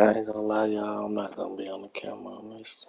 I ain't gonna lie, y'all. I'm not gonna be on the camera on this.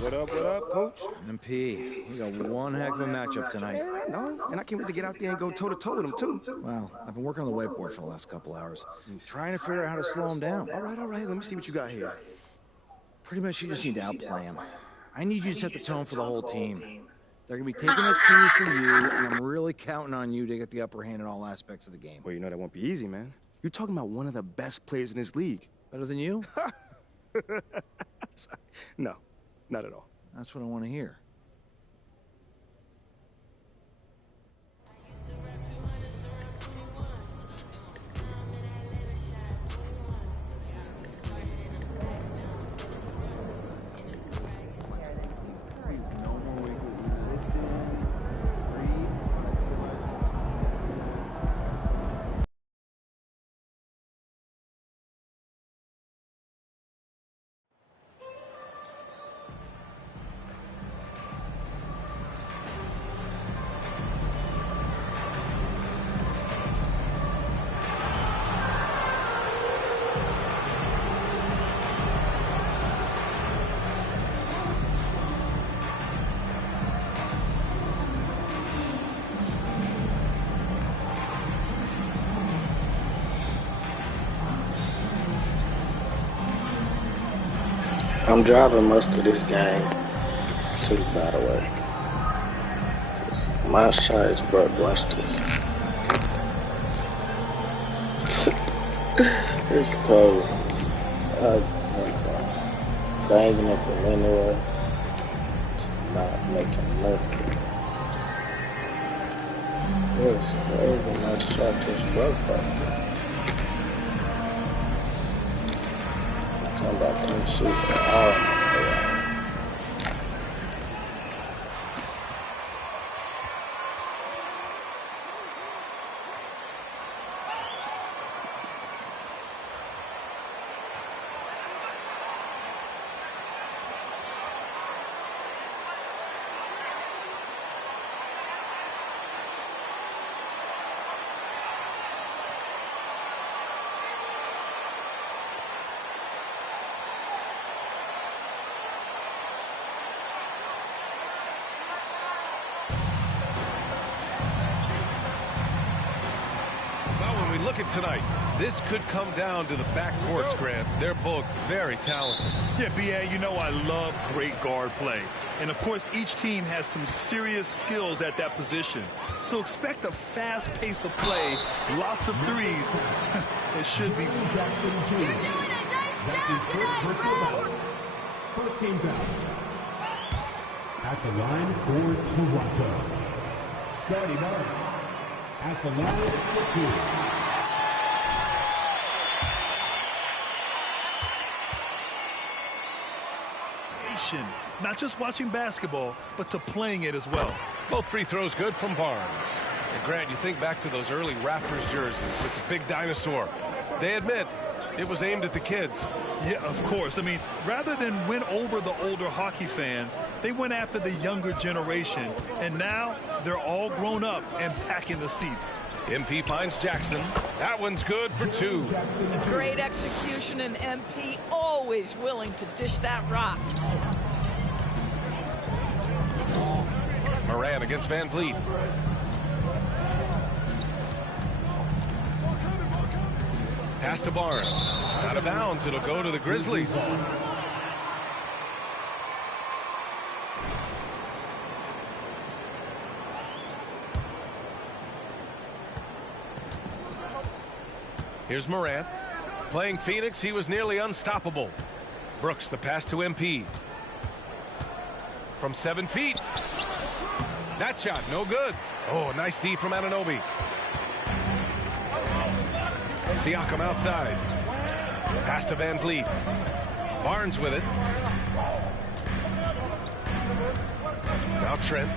What up, Coach? MP, we got one heck of a matchup tonight. Yeah, I know. And I can't wait to get out there and go toe-to-toe with him, too. Well, I've been working on the whiteboard for the last couple hours, trying to figure out how to slow him down. All right. Let me see what you got here. Pretty much you just need to outplay him. I need you to set the tone for the whole team. They're going to be taking their cues from you, and I'm really counting on you to get the upper hand in all aspects of the game. Well, you know that won't be easy, man. You're talking about one of the best players in this league. Better than you? Sorry. No, not at all. That's what I want to hear. I'm driving most of this game too, by the way. 'Cause my shot is broke. Watch this. It's crazy. I went from banging it from anywhere to not making nothing. It's crazy. My shot just broke back there. I'm talking about couldn't shoot at all. look at tonight, this could come down to the backcourts, Grant. They're both very talented. Yeah, B.A., you know I love great guard play. And, of course, each team has some serious skills at that position. So expect a fast pace of play, lots of threes. It should be. First game foul. At the line for Toronto, Scotty Barnes. At the line for 2. Not just watching basketball, but to playing it as well. Both free throws good from Barnes. And Grant, you think back to those early Raptors jerseys with the big dinosaur. They admit it was aimed at the kids. Yeah, of course. I mean, rather than win over the older hockey fans, they went after the younger generation. And now they're all grown up and packing the seats. MP finds Jackson. That one's good for 2. Great execution, and MP always willing to dish that rock. Moran against Van Vliet. Pass to Barnes. Out of bounds. It'll go to the Grizzlies. Here's Morant. Playing Phoenix, he was nearly unstoppable. Brooks, the pass to MP. From 7 feet. That shot, no good. Oh, nice D from Anunoby. Siakam outside. Pass to Van Vliet. Barnes with it. Now Trent.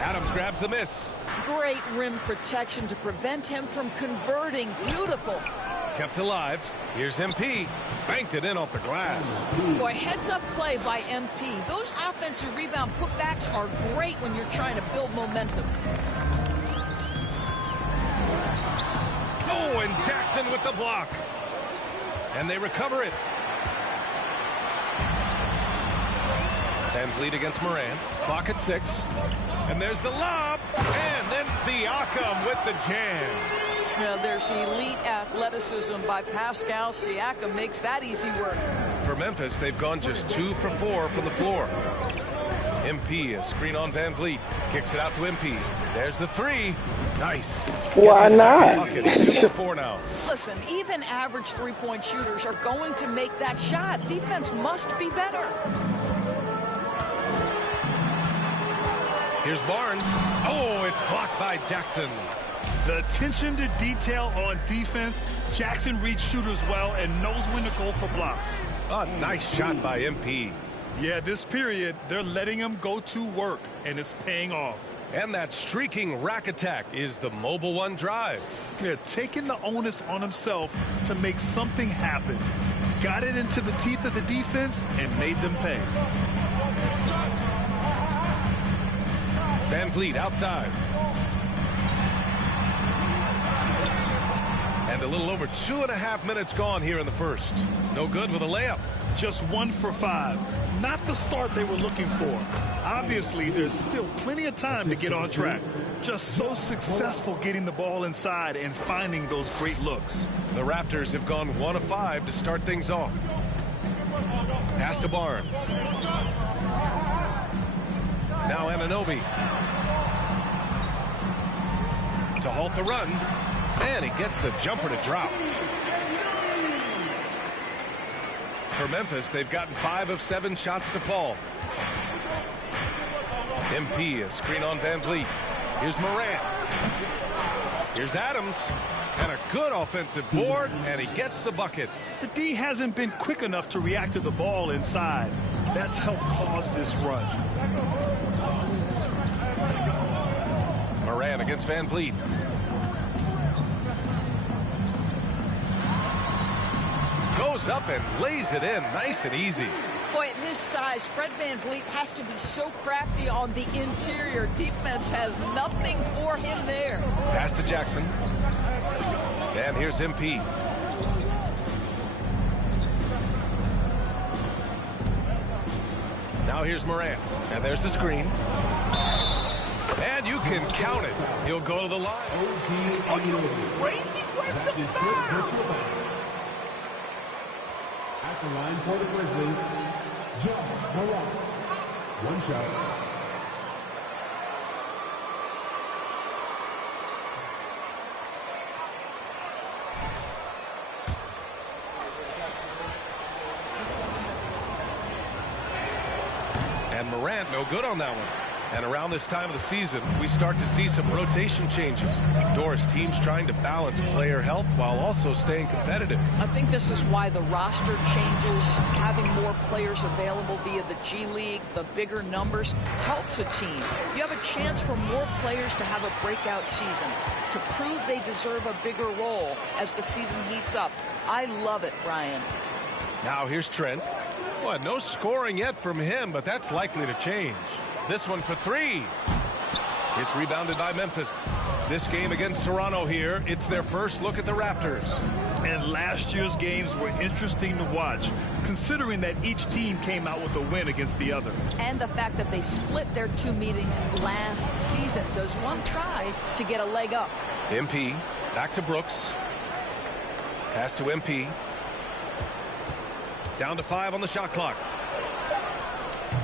Adams grabs the miss. Great rim protection to prevent him from converting. Beautiful. Kept alive. Here's MP. Banked it in off the glass. Boy, heads-up play by MP. Those offensive rebound putbacks are great when you're trying to build momentum. Oh, and Jackson with the block. And they recover it. Van Vliet against Moran. Clock at 6. And there's the lob. And then Siakam with the jam. Now there's elite athleticism by Pascal Siakam. Makes that easy work. For Memphis, they've gone just 2 for 4 from the floor. MP, a screen on Van Vliet. Kicks it out to MP. There's the 3. Nice. Why not? 2 for 4 now. Listen, even average three-point shooters are going to make that shot. Defense must be better. Here's Barnes. Oh, it's blocked by Jackson. The attention to detail on defense. Jackson reads shooters well and knows when to go for blocks. A nice shot by MP. Yeah, this period, they're letting him go to work, and it's paying off. And that streaking rack attack is the mobile one drive. Yeah, taking the onus on himself to make something happen. Got it into the teeth of the defense and made them pay. Van Vliet outside. And a little over 2.5 minutes gone here in the first. No good with a layup. Just 1 for 5. Not the start they were looking for. Obviously, there's still plenty of time to get on track. Just so successful getting the ball inside and finding those great looks. The Raptors have gone 1 of 5 to start things off. Pass to Barnes. Now Anunoby. To halt the run. And he gets the jumper to drop. For Memphis, they've gotten 5 of 7 shots to fall. MP, a screen on Van Vliet. Here's Morant. Here's Adams. And a good offensive board, and he gets the bucket. The D hasn't been quick enough to react to the ball inside. That's helped cause this run. Moran against Van Vliet. Goes up and lays it in nice and easy. Boy, at his size, Fred Van Vliet has to be so crafty on the interior. Defense has nothing for him there. Pass to Jackson. And here's MP. Now here's Morant. And there's the screen. And you can and count it. He'll go to the line. Are you crazy? Where's the foul? At the line for the Grizzlies, John Morant. One shot. And Morant, no good on that one. And around this time of the season, we start to see some rotation changes. Doris, teams trying to balance player health while also staying competitive. I think this is why the roster changes, having more players available via the G League, the bigger numbers, helps a team. You have a chance for more players to have a breakout season, to prove they deserve a bigger role as the season heats up. I love it, Brian. Now here's Trent. Well, no scoring yet from him, but that's likely to change. This one for three. It's rebounded by Memphis. This game against Toronto here, it's their first look at the Raptors. And last year's games were interesting to watch, considering that each team came out with a win against the other. And the fact that they split their two meetings last season. Does one try to get a leg up? MP, back to Brooks. Pass to MP. Down to 5 on the shot clock.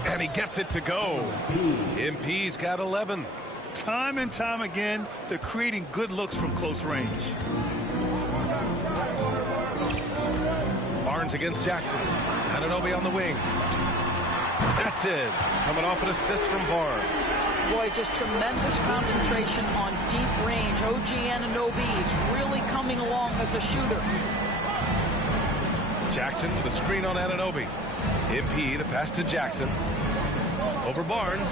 And he gets it to go. MP's got 11. Time and time again, they're creating good looks from close range. Barnes against Jackson. Anunoby on the wing. That's it. Coming off an assist from Barnes. Boy, just tremendous concentration on deep range. OG Anunoby is really coming along as a shooter. Jackson with a screen on Anunoby. MP, the pass to Jackson. Over Barnes.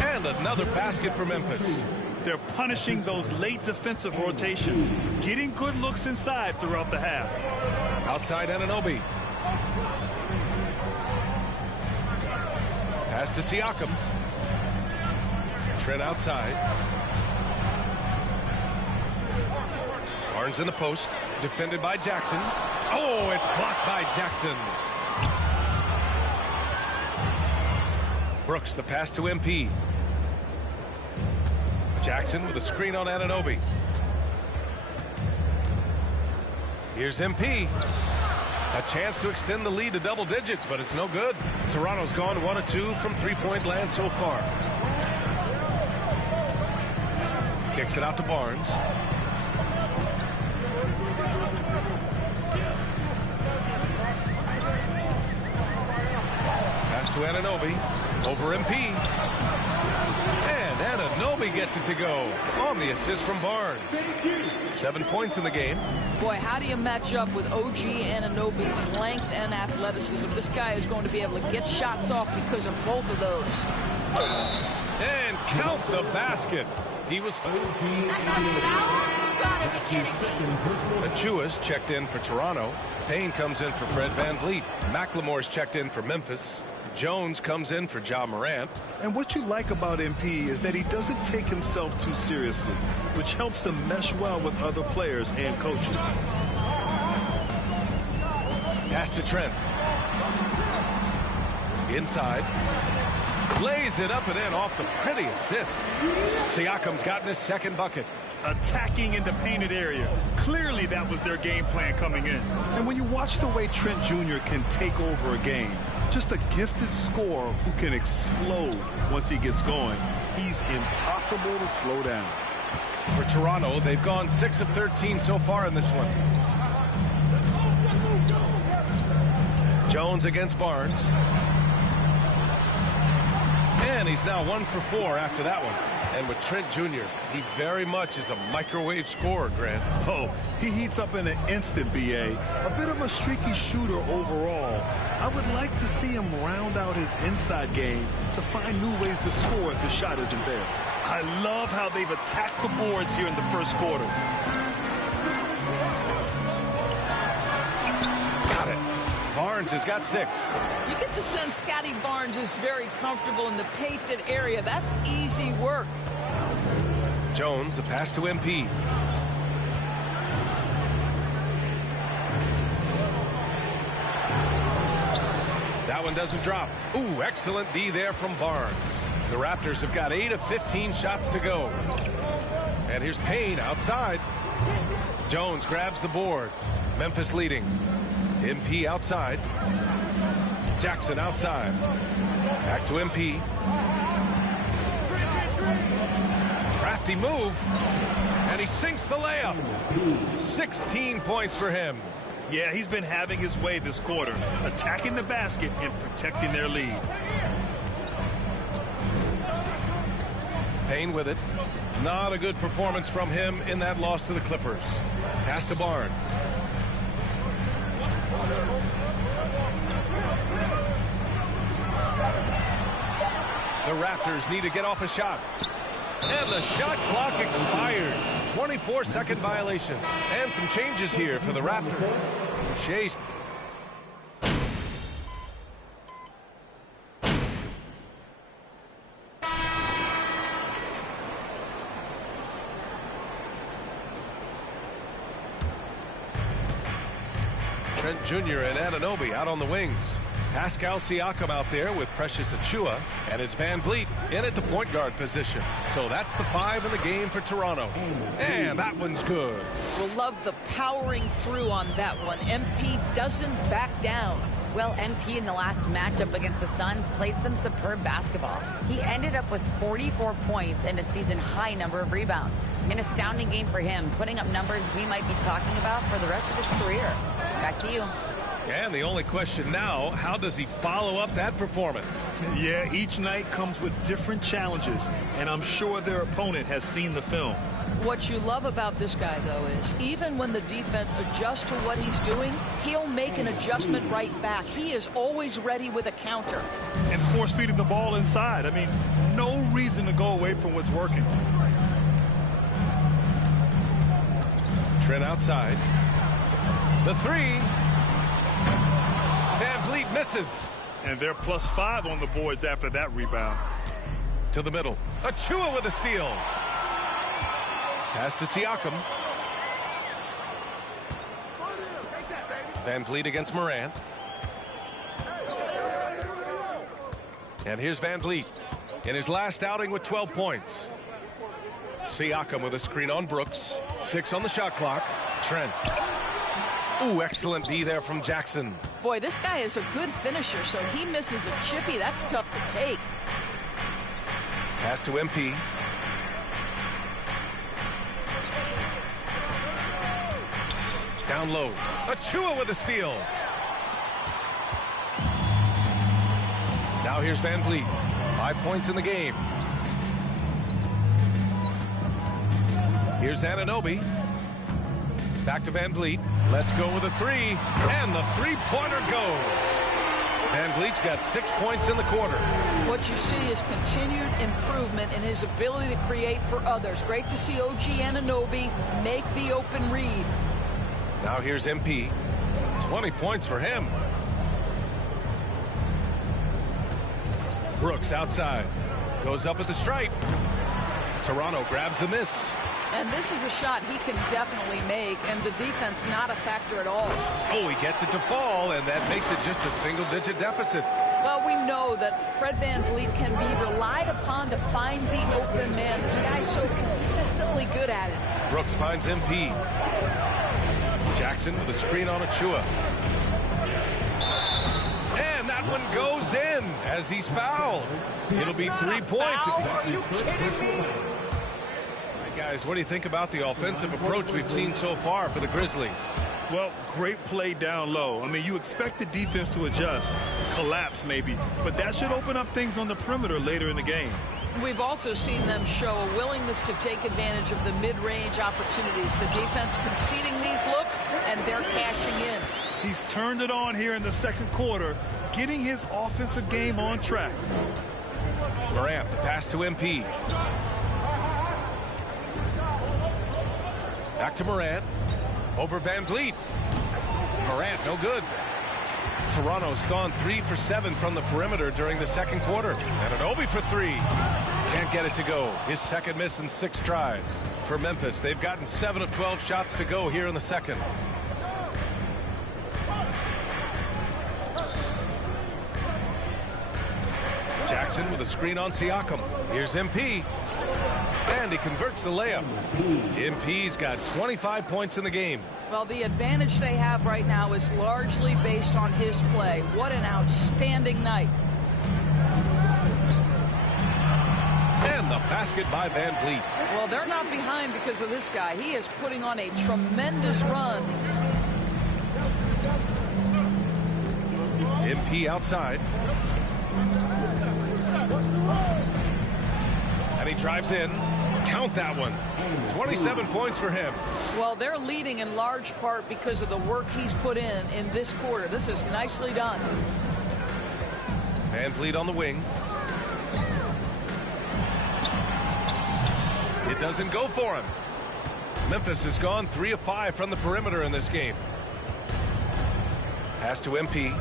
And another basket for Memphis. They're punishing those late defensive rotations, getting good looks inside throughout the half. Outside Anunoby. Pass to Siakam. Trent outside. Barnes in the post. Defended by Jackson. Oh, it's blocked by Jackson. Brooks, the pass to MP. Jackson with a screen on Anunoby. Here's MP. A chance to extend the lead to double digits, but it's no good. Toronto's gone 1 of 2 from three-point land so far. Kicks it out to Barnes. Pass to Anunoby. Over MP. And Anunoby gets it to go on the assist from Barnes. 7 points in the game. Boy, how do you match up with OG Anunoby's length and athleticism? This guy is going to be able to get shots off because of both of those. And count the basket. He was Achua's checked in for Toronto. Payne comes in for Fred VanVleet. McLemore's checked in for Memphis. Jones comes in for Ja Morant. And what you like about MP is that he doesn't take himself too seriously, which helps him mesh well with other players and coaches. Pass to Trent. Inside. Lays it up and in off the pretty assist. Siakam's gotten his second bucket. Attacking in the painted area. Clearly that was their game plan coming in. And when you watch the way Trent Jr. can take over a game, just a gifted scorer who can explode once he gets going, he's impossible to slow down. For Toronto, they've gone 6 of 13 so far in this one. Jones against Barnes. And he's now 1 for 4 after that one. And with Trent Jr., he very much is a microwave scorer, Grant. Oh, he heats up in an instant, BA. A bit of a streaky shooter overall. I would like to see him round out his inside game to find new ways to score if his shot isn't there. I love how they've attacked the boards here in the first quarter. Got it. Barnes has got 6. You get the sense Scotty Barnes is very comfortable in the painted area. That's easy work. Jones, the pass to MP. That one doesn't drop. Ooh, excellent D there from Barnes. The Raptors have got 8 of 15 shots to go. And here's Payne outside. Jones grabs the board. Memphis leading. MP outside. Jackson outside. Back to MP. Crafty move. And he sinks the layup. 16 points for him. Yeah, he's been having his way this quarter, attacking the basket and protecting their lead. Payne with it. Not a good performance from him in that loss to the Clippers. Pass to Barnes. The Raptors need to get off a shot. And the shot clock expires. 24-second violation. And some changes here for the Raptors. Shea. Trent Jr. and Anunoby out on the wings. Pascal Siakam out there with Precious Achiuwa, and it's Van Vliet in at the point guard position. So that's the 5 in the game for Toronto. And that one's good. We'll love the powering through on that one. MP doesn't back down. Well, MP in the last matchup against the Suns played some superb basketball. He ended up with 44 points and a season-high number of rebounds. An astounding game for him, putting up numbers we might be talking about for the rest of his career. Back to you. And the only question now, how does he follow up that performance? Yeah, each night comes with different challenges, and I'm sure their opponent has seen the film. What you love about this guy, though, is even when the defense adjusts to what he's doing, he'll make an adjustment right back. He is always ready with a counter. And force-feeding the ball inside. I mean, no reason to go away from what's working. Trent outside. The 3. Van Vliet misses. And they're +5 on the boards after that rebound. To the middle. Achiuwa with a steal. Pass to Siakam. Van Vliet against Morant. And here's Van Vliet in his last outing with 12 points. Siakam with a screen on Brooks. 6 on the shot clock. Trent. Ooh, excellent D there from Jackson. Boy, this guy is a good finisher, so he misses a chippy. That's tough to take. Pass to MP. Down low. Achiuwa with a steal. Now here's Van Vliet. 5 points in the game. Here's Anunoby. Back to Van Vliet. Let's go with a 3. And the three-pointer goes. Van Vliet's got 6 points in the quarter. What you see is continued improvement in his ability to create for others. Great to see OG Anunoby make the open read. Now here's MP. 20 points for him. Brooks outside. Goes up at the stripe. Toronto grabs the miss. And this is a shot he can definitely make, and the defense not a factor at all. Oh, he gets it to fall, and that makes it just a single-digit deficit. Well, we know that Fred Van Vliet can be relied upon to find the open man. This guy's so consistently good at it. Brooks finds MP. Jackson with a screen on Achiuwa. And that one goes in as he's fouled. It'll be 3 points. Are you kidding me? Guys, what do you think about the offensive approach we've seen so far for the Grizzlies? Well, great play down low. I mean, you expect the defense to adjust, collapse maybe, but that should open up things on the perimeter later in the game. We've also seen them show a willingness to take advantage of the mid-range opportunities. The defense conceding these looks, and they're cashing in. He's turned it on here in the second quarter, getting his offensive game on track. Morant, the pass to MP. Back to Morant. Over Van Vliet. Morant, no good. Toronto's gone 3 for 7 from the perimeter during the second quarter. Anunoby for 3. Can't get it to go. His second miss in 6 tries. For Memphis, they've gotten 7 of 12 shots to go here in the second. Jackson with a screen on Siakam. Here's MP. And he converts the layup. MP's got 25 points in the game. Well, the advantage they have right now is largely based on his play. What an outstanding night. And the basket by Van Vliet. Well, they're not behind because of this guy. He is putting on a tremendous run. MP outside. And he drives in. Count that one. 27 points for him. Well, they're leading in large part because of the work he's put in this quarter. This is nicely done. Van Vliet on the wing. It doesn't go for him. Memphis has gone 3 of 5 from the perimeter in this game. Pass to MP.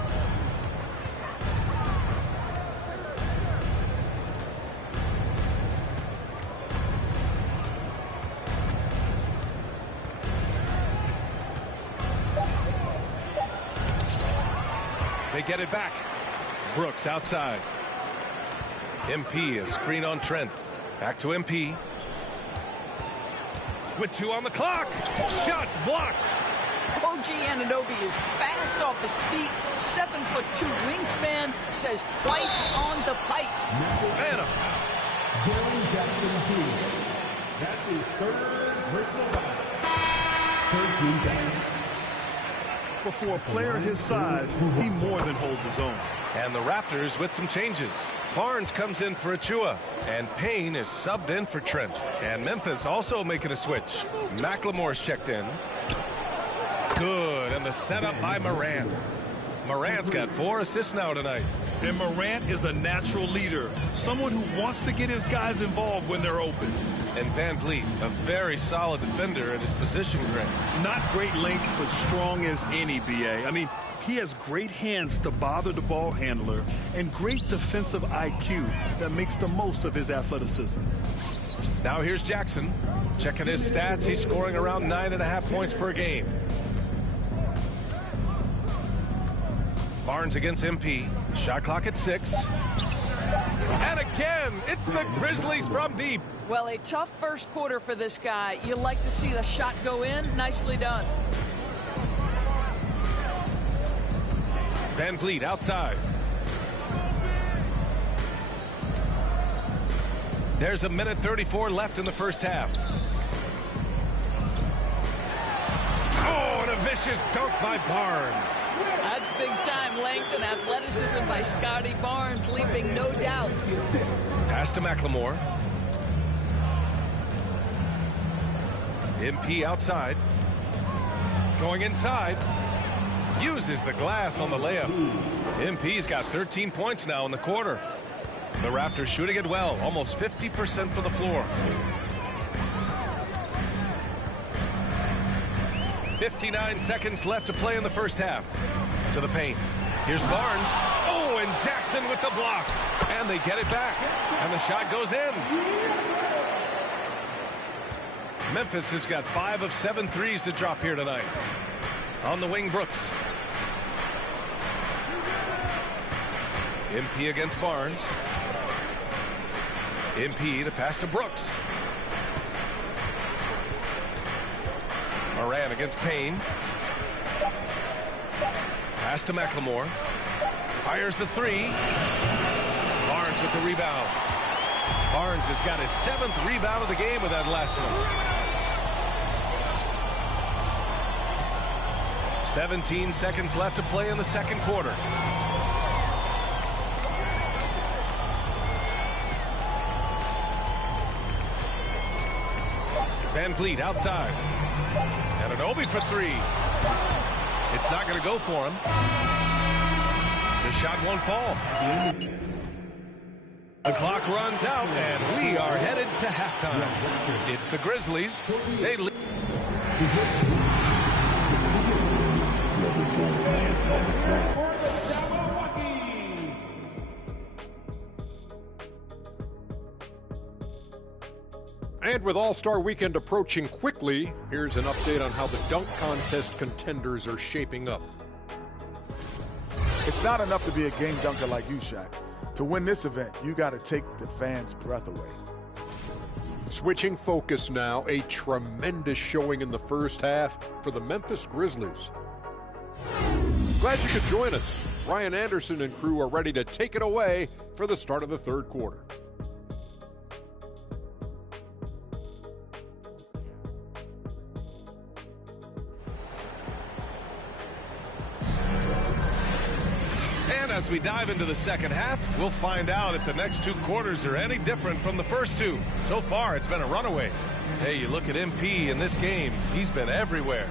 They get it back. Brooks outside. MP, a screen on Trent. Back to MP. With 2 on the clock. Shots blocked. OG Anunoby is fast off his feet. 7'2" wingspan, says twice on the pipes. And a That's his third personal foul. 13 down. But for a player his size, he more than holds his own. And the Raptors with some changes. Barnes comes in for Achua, and Payne is subbed in for Trent. And Memphis also making a switch. McLemore's checked in. Good, and the setup by Morant. Morant's got 4 assists now tonight. And Morant is a natural leader, someone who wants to get his guys involved when they're open. And Van Vliet, a very solid defender at his position, Greg. Not great length, but strong as any, BA. I mean, he has great hands to bother the ball handler and great defensive IQ that makes the most of his athleticism. Now here's Jackson. Checking his stats, he's scoring around 9.5 points per game. Barnes against MP. Shot clock at 6. And again, it's the Grizzlies from deep. Well, a tough first quarter for this guy. You like to see the shot go in. Nicely done. Van Vliet outside. There's a minute 34 left in the first half. Oh, and a vicious dunk by Barnes. That's big-time length and athleticism by Scotty Barnes, leaping no doubt. Pass to McLemore. MP outside. Going inside. Uses the glass on the layup. MP's got 13 points now in the quarter. The Raptors shooting it well, almost 50% from the floor. 59 seconds left to play in the first half. To the paint. Here's Barnes. Oh, and Jackson with the block. And they get it back. And the shot goes in. Memphis has got 5 of 7 threes to drop here tonight. On the wing, Brooks. MP against Barnes. MP, the pass to Brooks. Morant against Payne. Pass to McLemore. Fires the 3. Barnes with the rebound. Barnes has got his 7th rebound of the game with that last one. 17 seconds left to play in the second quarter. Van Vliet outside. And an Obi for 3. It's not going to go for him. The shot won't fall. The clock runs out, and we are headed to halftime. It's the Grizzlies. They lead. And with All-Star Weekend approaching quickly, here's an update on how the dunk contest contenders are shaping up. It's not enough to be a game dunker like you, Shaq. To win this event, you got to take the fans' breath away. Switching focus now, a tremendous showing in the first half for the Memphis Grizzlies. Glad you could join us. Ryan Anderson and crew are ready to take it away for the start of the third quarter. And as we dive into the second half, we'll find out if the next two quarters are any different from the first two. So far, it's been a runaway. Hey, you look at MP in this game, he's been everywhere.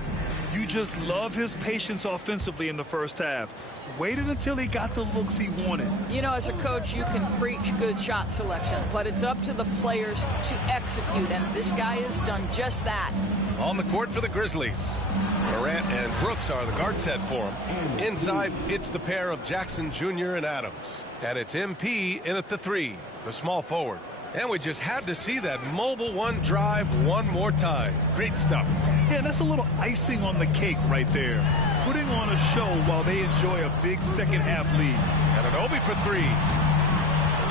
You just love his patience offensively in the first half. Waited until he got the looks he wanted. You know, as a coach, you can preach good shot selection, but it's up to the players to execute, and this guy has done just that. On the court for the Grizzlies, Morant and Brooks are the guard set for him. Inside, it's the pair of Jackson Jr. and Adams. And it's MP in at the three, the small forward. And we just had to see that mobile one drive one more time. Great stuff. Yeah, that's a little icing on the cake right there. Putting on a show while they enjoy a big second half lead. And an Obi for three.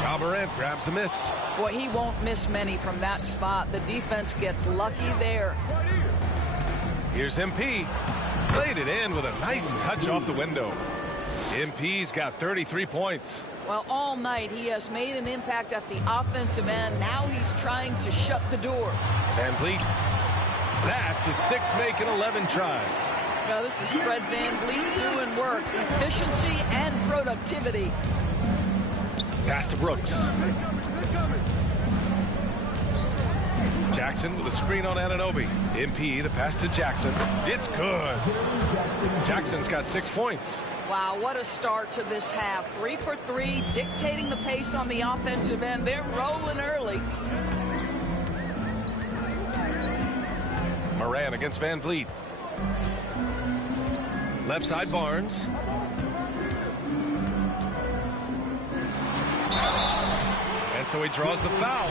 Ja Morant grabs the miss. Boy, he won't miss many from that spot. The defense gets lucky there. Here's MP. Laid it in with a nice touch off the window. MP's got 33 points. Well, all night he has made an impact at the offensive end. Now he's trying to shut the door. Van Vliet. That's his sixth make in 11 tries. Now this is Fred Van Vliet doing work. Efficiency and productivity. Pass to Brooks. Jackson with a screen on Anunoby. MP, the pass to Jackson. It's good. Jackson's got 6 points. Wow, what a start to this half. 3 for 3, dictating the pace on the offensive end. They're rolling early. Moran against Van Vliet. Left side Barnes. And so he draws the foul.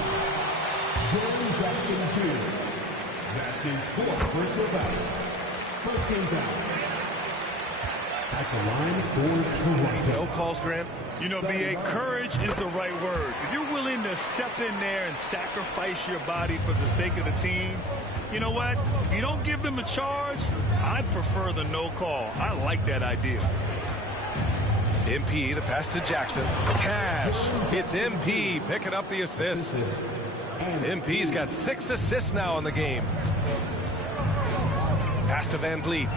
That's his fourth personal foul. First game foul. At the line for Toronto. No calls, Grant. You know, B.A., courage is the right word. If you're willing to step in there and sacrifice your body for the sake of the team, you know what? If you don't give them a charge, I prefer the no call. I like that idea. MP, the pass to Jackson. Cash. It's MP picking up the assist. MP's got 6 assists now in the game. Pass to Van Vliet.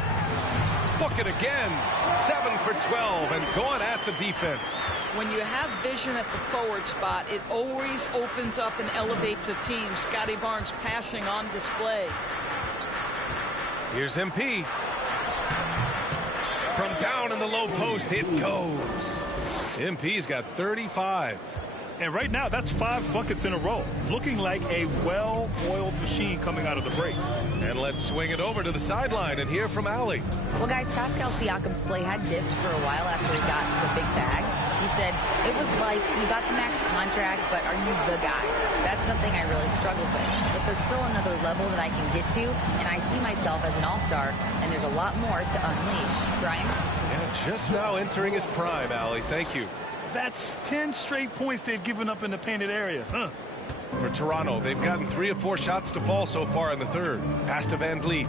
Book it again. 7 for 12 and going at the defense. When you have vision at the forward spot, it always opens up and elevates a team. Scotty Barnes passing on display. Here's MP. From down in the low post, it goes. MP's got 35. And right now, that's 5 buckets in a row. Looking like a well-oiled machine coming out of the break. And let's swing it over to the sideline and hear from Allie. Well, guys, Pascal Siakam's play had dipped for a while after he got the big bag. He said, it was like, you got the max contract, but are you the guy? That's something I really struggled with. But there's still another level that I can get to, and I see myself as an all-star, and there's a lot more to unleash. Brian? Yeah, just now entering his prime, Allie. Thank you. That's 10 straight points they've given up in the painted area. Huh. For Toronto, they've gotten 3 of 4 shots to fall so far in the third. Pass to Van Vliet.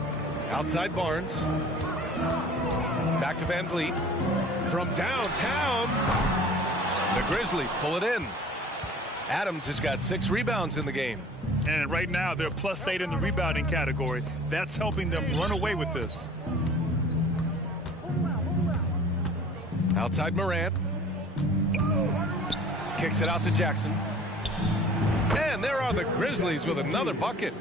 Outside Barnes. Back to Van Vliet. From downtown, the Grizzlies pull it in. Adams has got 6 rebounds in the game. And right now, they're +8 in the rebounding category. That's helping them run away with this. Outside Morant. Kicks it out to Jackson. And there are the Grizzlies with another bucket.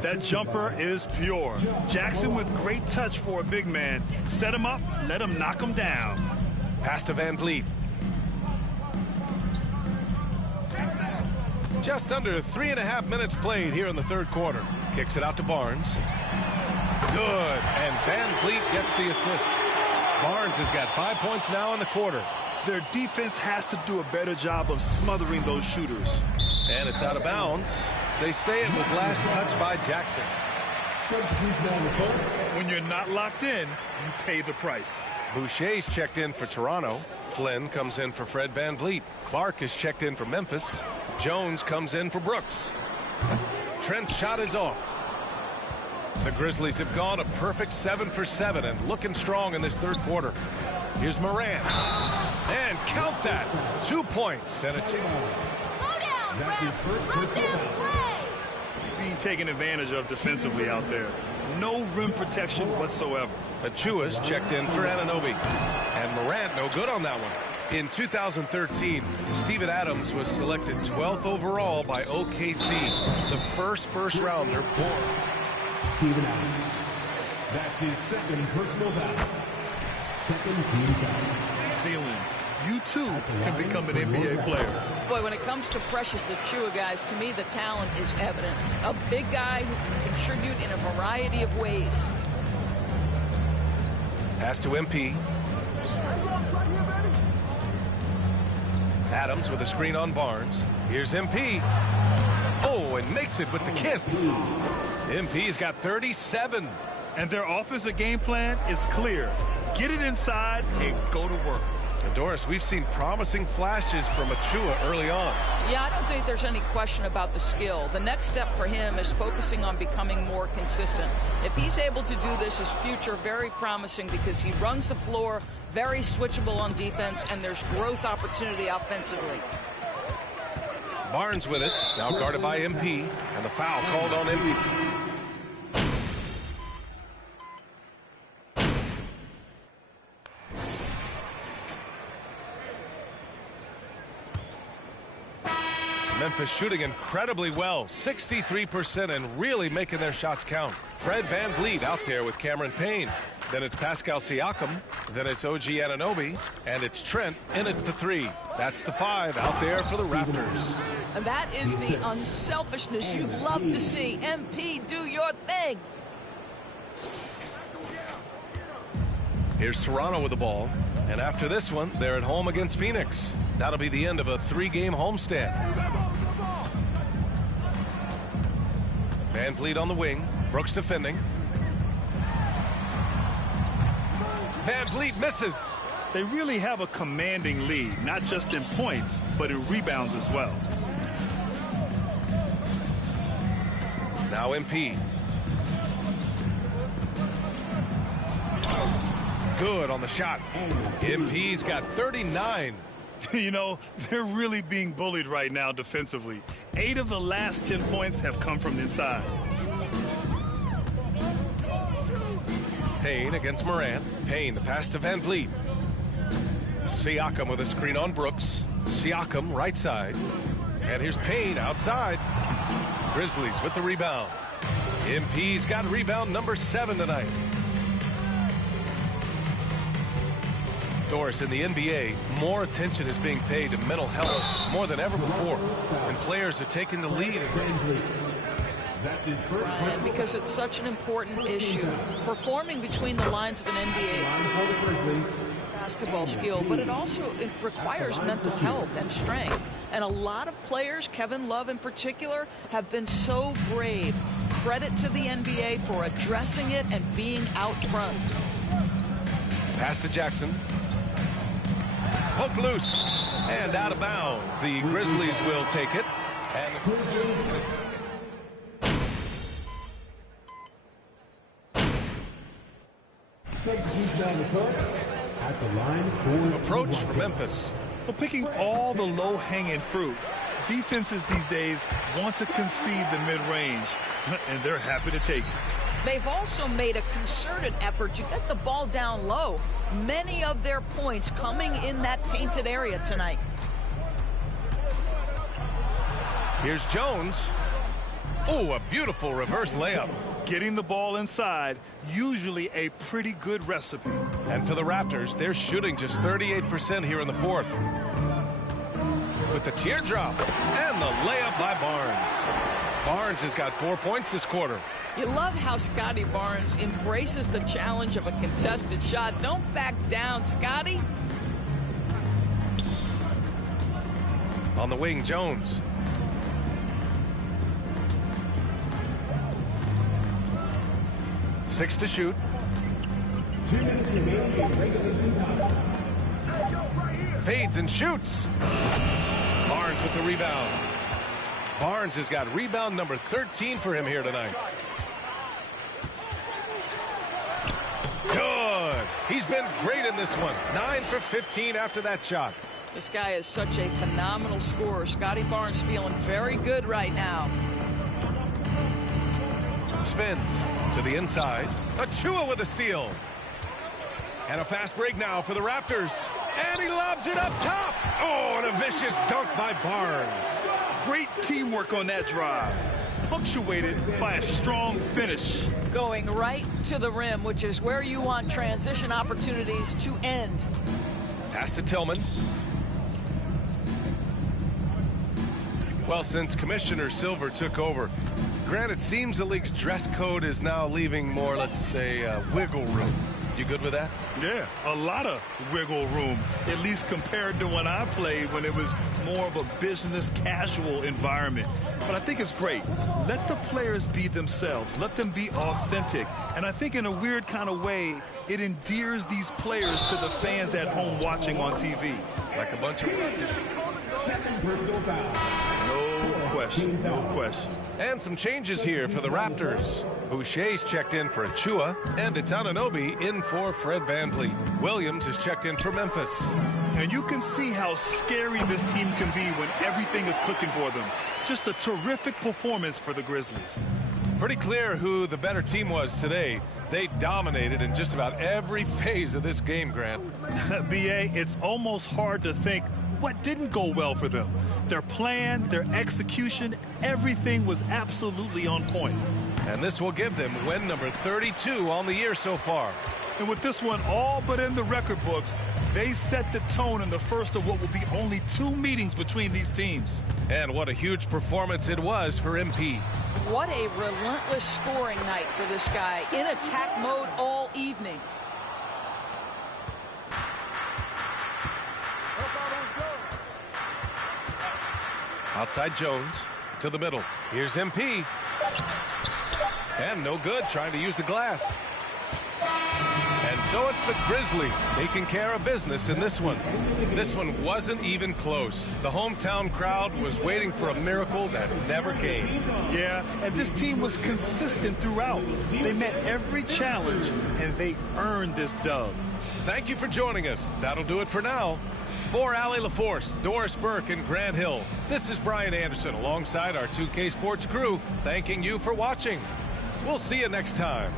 That jumper is pure. Jackson with great touch for a big man. Set him up, let him knock him down. Pass to Van Vliet. Just under 3.5 minutes played here in the third quarter. Kicks it out to Barnes. Good. And Van Vliet gets the assist. Barnes has got 5 points now in the quarter. Their defense has to do a better job of smothering those shooters. And it's out of bounds. They say it was last touched by Jackson. When you're not locked in, you pay the price. Boucher's checked in for Toronto. Flynn comes in for Fred VanVleet. Clark is checked in for Memphis. Jones comes in for Brooks. Trent's shot is off. The Grizzlies have gone a perfect 7 for 7 and looking strong in this third quarter. Here's Morant. And count that. 2 points and a chance. Slow down, ref. Run down play. Being taken advantage of defensively out there. No rim protection whatsoever. Achua's checked in for Anunoby. And Morant no good on that one. In 2013, Steven Adams was selected 12th overall by OKC, the first-rounder born. Steven Adams. That's his second personal foul. Second team foul. Zealand, you too can become an NBA player. Boy, when it comes to Precious Achiuwa, guys, to me the talent is evident. A big guy who can contribute in a variety of ways. Pass to MP. Adams with a screen on Barnes. Here's MP. Oh, and makes it with the kiss. MP's got 37. And their offensive game plan is clear. Get it inside and go to work. And Doris, we've seen promising flashes from Achiuwa early on. Yeah, I don't think there's any question about the skill. The next step for him is focusing on becoming more consistent. If he's able to do this, his future very promising because he runs the floor, very switchable on defense, and there's growth opportunity offensively. Barnes with it, now guarded by MP, and the foul called on MP. Memphis shooting incredibly well, 63%, and really making their shots count. Fred VanVleet out there with Cameron Payne. Then it's Pascal Siakam. Then it's OG Anunoby. And it's Trent in at the 3. That's the 5 out there for the Raptors. And that is the unselfishness you love to see. MP, do your thing. Here's Toronto with the ball. And after this one, they're at home against Phoenix. That'll be the end of a 3-game homestand. VanVleet on the wing. Brooks defending. VanVleet misses. They really have a commanding lead, not just in points, but in rebounds as well. Now MP. Good on the shot. MP's got 39. You know, they're really being bullied right now defensively. 8 of the last 10 points have come from the inside. Payne against Morant. Payne, the pass to VanVleet. Siakam with a screen on Brooks. Siakam right side. And here's Payne outside. Grizzlies with the rebound. MP's got rebound number 7 tonight. Doris, in the NBA, more attention is being paid to mental health more than ever before. And players are taking the lead. Brian, because it's such an important issue. Performing between the lines of an NBA basketball skill, but it also requires mental health and strength. And a lot of players, Kevin Love in particular, have been so brave. Credit to the NBA for addressing it and being out front. Pass to Jackson. Poke loose and out of bounds. The Grizzlies will take it. And at the line for approach for Memphis. Well, picking all the low-hanging fruit. Defenses these days want to concede the mid-range, and they're happy to take it. They've also made a concerted effort to get the ball down low. Many of their points coming in that painted area tonight. Here's Jones. Oh, a beautiful reverse layup. Getting the ball inside, usually a pretty good recipe. And for the Raptors, they're shooting just 38% here in the fourth. With the teardrop and the layup by Barnes. Barnes has got 4 points this quarter. You love how Scotty Barnes embraces the challenge of a contested shot. Don't back down, Scotty. On the wing, Jones. Six to shoot. 2 minutes remaining in regulation time. fades and shoots. Barnes with the rebound. Barnes has got rebound number 13 for him here tonight. Good. He's been great in this one. 9 for 15 after that shot. This guy is such a phenomenal scorer. Scotty Barnes feeling very good right now. Spins to the inside. Achua with a steal. And a fast break now for the Raptors. And he lobs it up top. Oh, and a vicious dunk by Barnes. Great teamwork on that drive. Punctuated by a strong finish. Going right to the rim, which is where you want transition opportunities to end. Pass to Tillman. Well, since Commissioner Silver took over, Grant, it seems the league's dress code is now leaving more, let's say, wiggle room. You good with that? Yeah, a lot of wiggle room, at least compared to when I played, when it was more of a business casual environment. But I think it's great. Let the players be themselves. Let them be authentic. And I think in a weird kind of way, it endears these players to the fans at home watching on TV. Like a bunch of... Second personal foul. No question, no question. And some changes here for the Raptors. Boucher's checked in for Achua, and it's Anunoby in for Fred VanVleet. Williams is checked in for Memphis. And you can see how scary this team can be when everything is clicking for them. Just a terrific performance for the Grizzlies. Pretty clear who the better team was today. They dominated in just about every phase of this game, Grant. B.A., it's almost hard to think what didn't go well for them. Their plan, their execution, everything was absolutely on point. And this will give them win number 32 on the year so far. And with this one all but in the record books, they set the tone in the first of what will be only 2 meetings between these teams. And what a huge performance it was for MP. What a relentless scoring night for this guy, in attack mode all evening. Outside Jones to the middle. Here's MP. And no good, trying to use the glass. And so it's the Grizzlies taking care of business in this one. This one wasn't even close. The hometown crowd was waiting for a miracle that never came. Yeah, and this team was consistent throughout. They met every challenge, and they earned this dub. Thank you for joining us. That'll do it for now. For Allie LaForce, Doris Burke, and Grant Hill, this is Brian Anderson alongside our 2K Sports crew, thanking you for watching. We'll see you next time.